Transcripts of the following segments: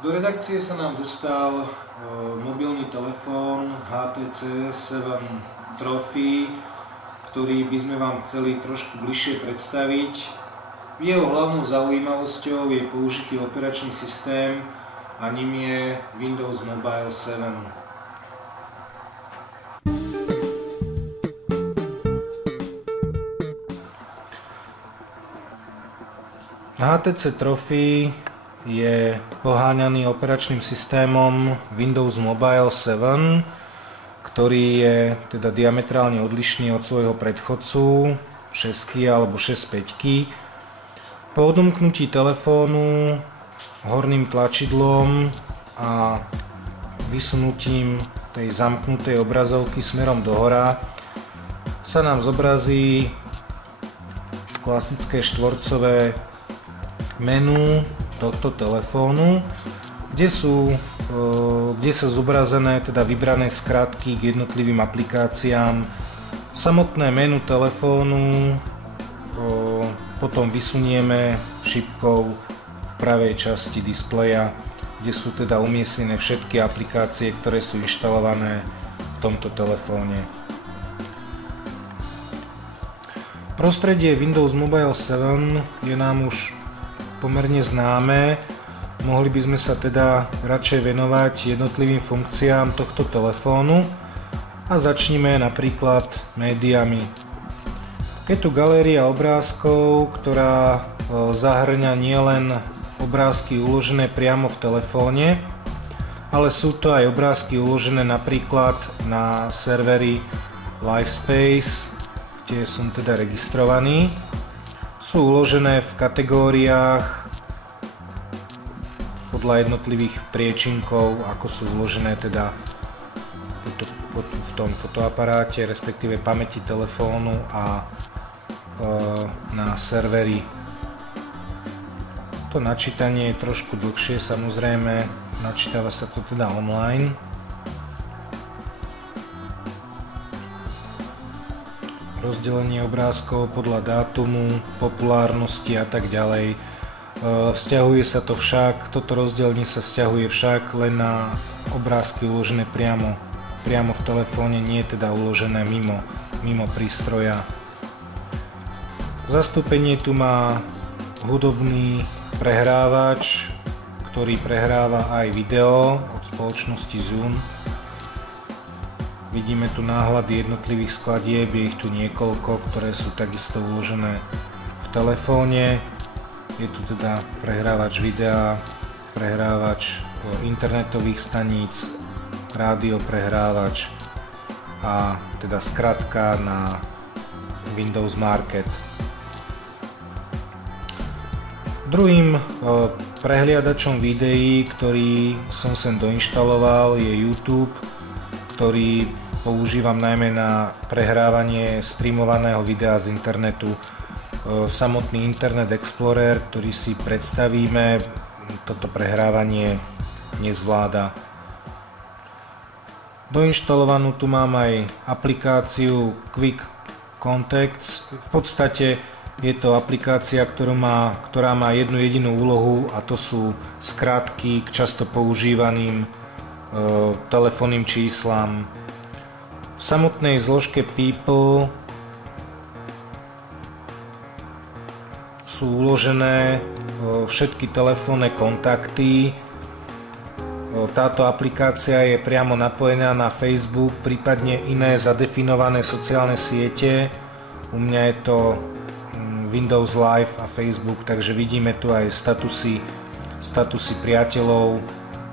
Do redakcie sa nám dostal mobilný telefón HTC 7 Trophy, ktorý by sme vám chceli trošku bližšie predstaviť. Jeho hlavnou zaujímavosťou je použitý operačný systém a ním je Windows Mobile 7. HTC Trophy je poháňaný operačným systémom Windows Mobile 7, ktorý je teda diametrálne odlišný od svojho predchodcu 6 alebo 6.5. Po odomknutí telefónu horným tlačidlom a vysunutím tej zamknutej obrazovky smerom dohora sa nám zobrazí klasické štvorcové menu tohto telefónu, kde sa zobrazené teda vybrané skratky k jednotlivým aplikáciám. Samotné menu telefónu potom vysunieme šipkou v pravej časti displeja, kde sú teda umiestnené všetky aplikácie, ktoré sú inštalované v tomto telefóne. Prostredie Windows Mobile 7 je nám už pomerne známe, mohli by sme sa teda radšej venovať jednotlivým funkciám tohto telefónu a začneme napríklad médiami. Je tu galéria obrázkov, ktorá zahŕňa nielen obrázky uložené priamo v telefóne, ale sú to aj obrázky uložené napríklad na serveri Livespace, kde som teda registrovaný. Sú uložené v kategóriách podľa jednotlivých priečinkov, ako sú uložené teda v tom fotoaparáte, respektíve pamäti telefónu a na serveri. To načítanie je trošku dlhšie, samozrejme, načítava sa to teda online. Rozdelenie obrázkov podľa dátumu, populárnosti a tak ďalej. Vzťahuje sa to však, toto rozdelenie sa vzťahuje však len na obrázky uložené priamo v telefóne, nie je teda uložené mimo prístroja. Zastúpenie tu má hudobný prehrávač, ktorý prehráva aj video od spoločnosti Zune. Vidíme tu náhľady jednotlivých skladieb, je ich tu niekoľko, ktoré sú takisto uložené v telefóne. Je tu teda prehrávač videa, prehrávač internetových staníc, rádio prehrávač a teda skratka na Windows Market. Druhým prehliadačom videí, ktorý som sem doinštaloval, je YouTube, ktorý používam najmä na prehrávanie streamovaného videa z internetu. Samotný Internet Explorer, ktorý si predstavíme, toto prehrávanie nezvláda. Doinštalovanú tu mám aj aplikáciu Quick Contacts. V podstate je to aplikácia, ktorá má jednu jedinú úlohu, a to sú skratky k často používaným telefónnym číslam. V samotnej zložke People sú uložené všetky telefónne kontakty. Táto aplikácia je priamo napojená na Facebook, prípadne iné zadefinované sociálne siete. U mňa je to Windows Live a Facebook, takže vidíme tu aj statusy priateľov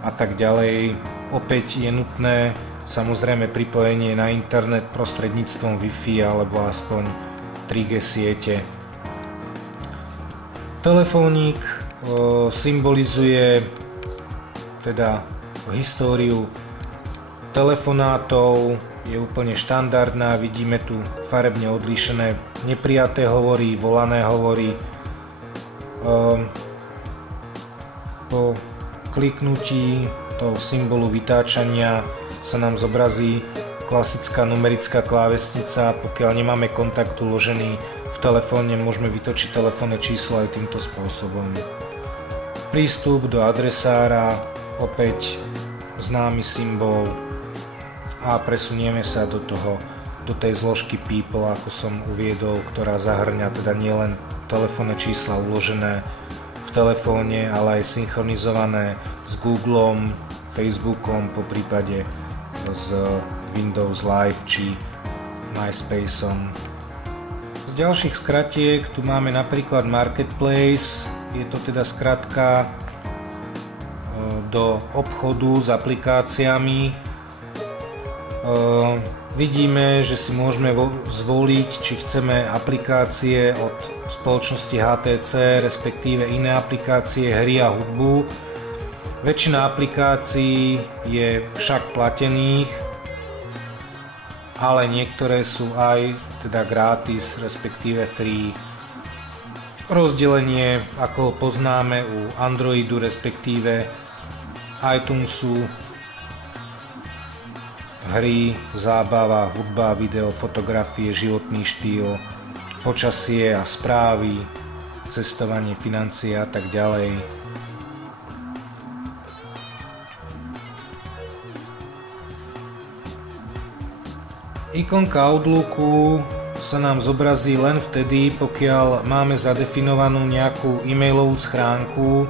a tak ďalej. Opäť je nutné samozrejme pripojenie na internet prostredníctvom Wi-Fi alebo aspoň 3G siete. Telefónik symbolizuje teda históriu telefonátov, je úplne štandardná, vidíme tu farebne odlíšené neprijaté hovory, volané hovory. Po kliknutí toho symbolu vytáčania sa nám zobrazí klasická numerická klávesnica. Pokiaľ nemáme kontakt uložený v telefóne, môžeme vytočiť telefónne číslo aj týmto spôsobom. prístup do adresára, opäť známy symbol a presunieme sa do tej zložky People, ako som uviedol, ktorá zahrňa teda nielen telefónne čísla uložené v telefóne, ale aj synchronizované s Googlom, Facebookom, poprípade s Windows Live či MySpaceom. Z ďalších skratiek tu máme napríklad Marketplace, je to teda skratka do obchodu s aplikáciami. Vidíme, že si môžeme zvoliť, či chceme aplikácie od spoločnosti HTC, respektíve iné aplikácie, hry a hudbu. Väčšina aplikácií je však platených, ale niektoré sú aj teda gratis, respektíve free. Rozdelenie, ako ho poznáme u Androidu, respektíve iTunesu, hry, zábava, hudba, video, fotografie, životný štýl, počasie a správy, cestovanie, financie a tak ďalej. Ikonka Outlooku sa nám zobrazí len vtedy, pokiaľ máme zadefinovanú nejakú e-mailovú schránku.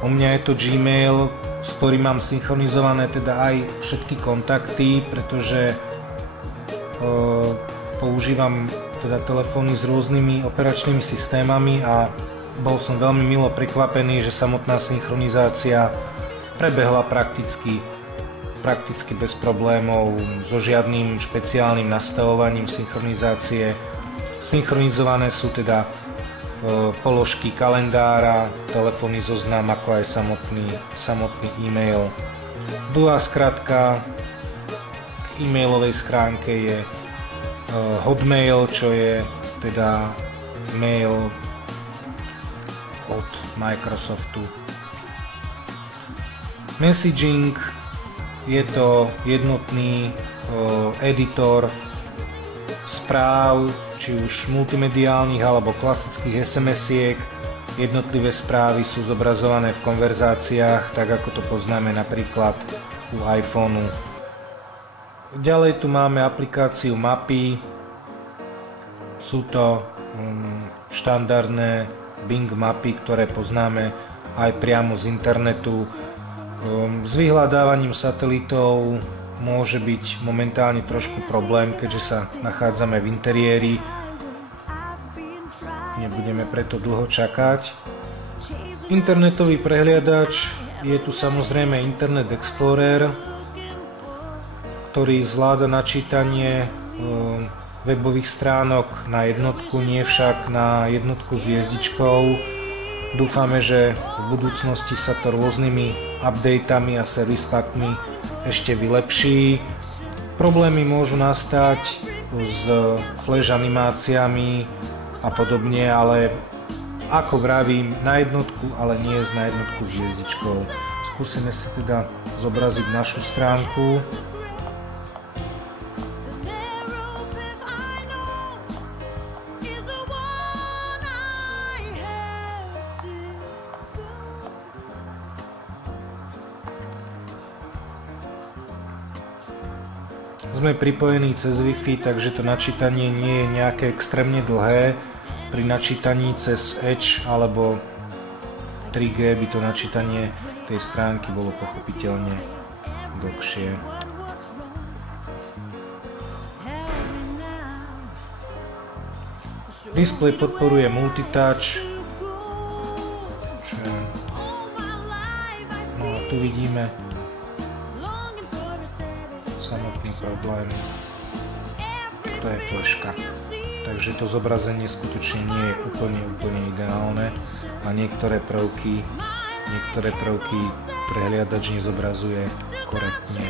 U mňa je to Gmail, s ktorým mám synchronizované teda aj všetky kontakty, pretože používam teda telefóny s rôznymi operačnými systémami a bol som veľmi milo prekvapený, že samotná synchronizácia prebehla prakticky bez problémov, so žiadnym špeciálnym nastavovaním synchronizácie. Synchronizované sú teda položky kalendára, telefónny zoznam, ako aj samotný e-mail. Druhá skratka k e-mailovej schránke je Hotmail, čo je teda mail od Microsoftu. Messaging je to jednotný editor správ, či už multimediálnych alebo klasických SMS-iek. Jednotlivé správy sú zobrazované v konverzáciách, tak ako to poznáme napríklad u iPhoneu. Ďalej tu máme aplikáciu Mapy. Sú to štandardné Bing mapy, ktoré poznáme aj priamo z internetu. S vyhľadávaním satelitov môže byť momentálne trošku problém, keďže sa nachádzame v interiéri. Nebudeme preto dlho čakať. Internetový prehliadač je tu samozrejme Internet Explorer, ktorý zvláda načítanie webových stránok na jednotku, nie však na jednotku s hviezdičkou. Dúfame, že v budúcnosti sa to rôznymi updateami a service packmi ešte vylepší. Problémy môžu nastať s flash animáciami a podobne, ale ako vravím, na jednotku, ale nie na jednotku s hviezdičkou. Skúsime si teda zobraziť našu stránku. Sme pripojení cez Wi-Fi, takže to načítanie nie je nejaké extrémne dlhé. Pri načítaní cez Edge alebo 3G by to načítanie tej stránky bolo pochopiteľne dlhšie. Display podporuje multitouch. No a tu vidíme samotný problém, to je fleška, takže to zobrazenie skutočne nie je úplne ideálne a niektoré prvky prehliadač nezobrazuje korektne.